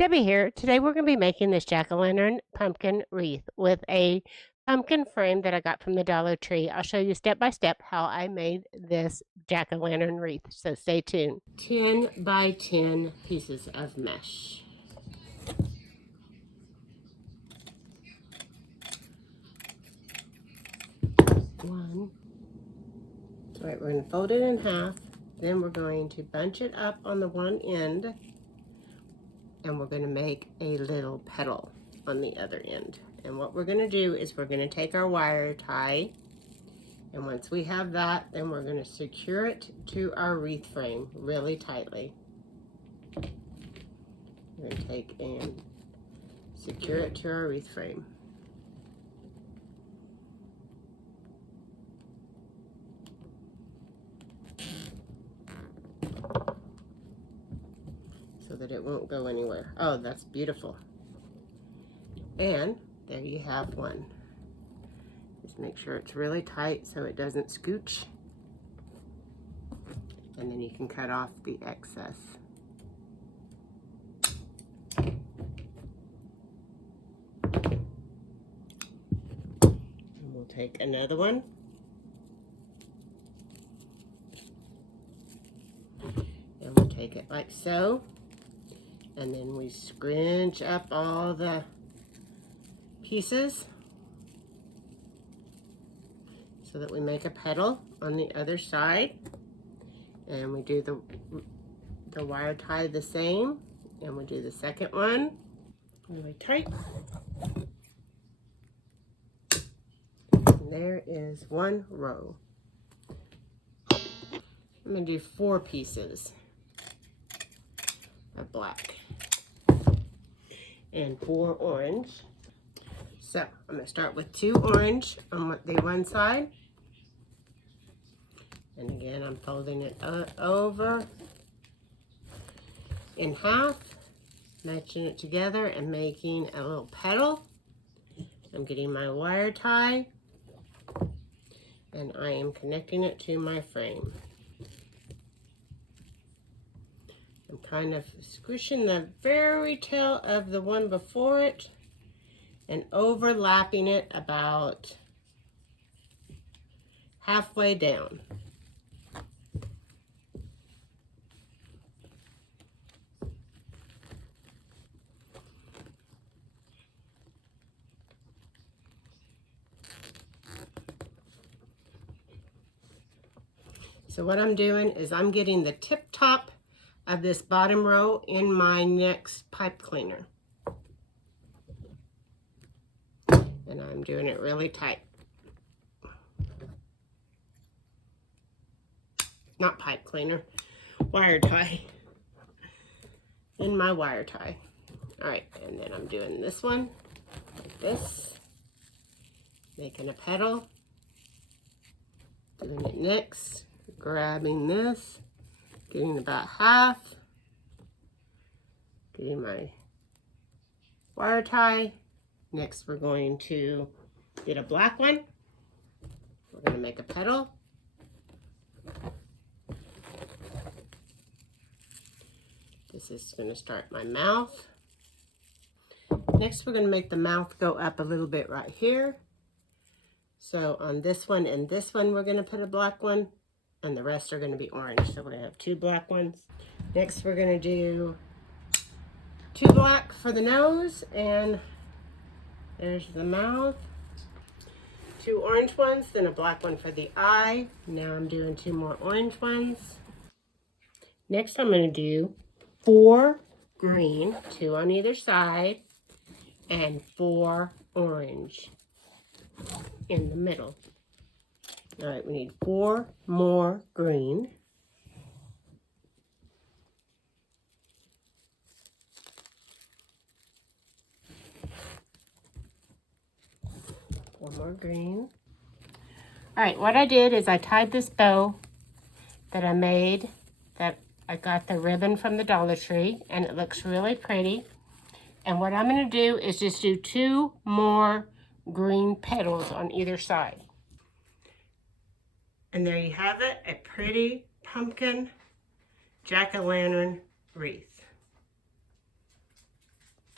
Debbie here. Today we're going to be making this jack-o'-lantern pumpkin wreath with a pumpkin frame that I got from the Dollar Tree. I'll show you step by step how I made this jack-o'-lantern wreath, so stay tuned. 10 by 10 pieces of mesh. One. All right, we're going to fold it in half. Then we're going to bunch it up on the one end. And we're going to make a little petal on the other end. And what we're going to do is we're going to take our wire tie, and once we have that, then we're going to secure it to our wreath frame really tightly. We're going to take and secure it to our wreath frame. So that it won't go anywhere. Oh, that's beautiful. And there you have one. Just make sure it's really tight so it doesn't scooch. And then you can cut off the excess. And we'll take another one. And we'll take it like so. And then we scrunch up all the pieces so that we make a petal on the other side. And we do the wire tie the same, and we do the second one really tight. And there is one row. I'm going to do 4 pieces of black and 4 orange. So I'm going to start with 2 orange on the one side. And again, I'm folding it over in half, matching it together and making a little petal. I'm getting my wire tie, and I am connecting it to my frame. I'm kind of squishing the very tail of the one before it and overlapping it about halfway down. So what I'm doing is I'm getting the tip top of this bottom row in my next pipe cleaner. And I'm doing it really tight. Not pipe cleaner, wire tie. In my wire tie. All right, and then I'm doing this one like this. Making a petal. Doing it next. Grabbing this. Getting about half. Getting my wire tie. Next, we're going to get a black one. We're going to make a petal. This is going to start my mouth. Next, we're going to make the mouth go up a little bit right here. So on this one and this one, we're going to put a black one, and the rest are going to be orange. So we're going to have 2 black ones. Next, we're going to do 2 black for the nose, and there's the mouth. 2 orange ones, then a black one for the eye. Now I'm doing 2 more orange ones. Next, I'm going to do 4 green, 2 on either side, and 4 orange in the middle. All right, we need 4 more green. One more green. All right, what I did is I tied this bow that I made, that I got the ribbon from the Dollar Tree, and it looks really pretty. And what I'm going to do is just do 2 more green petals on either side. And there you have it, a pretty pumpkin jack-o'-lantern wreath.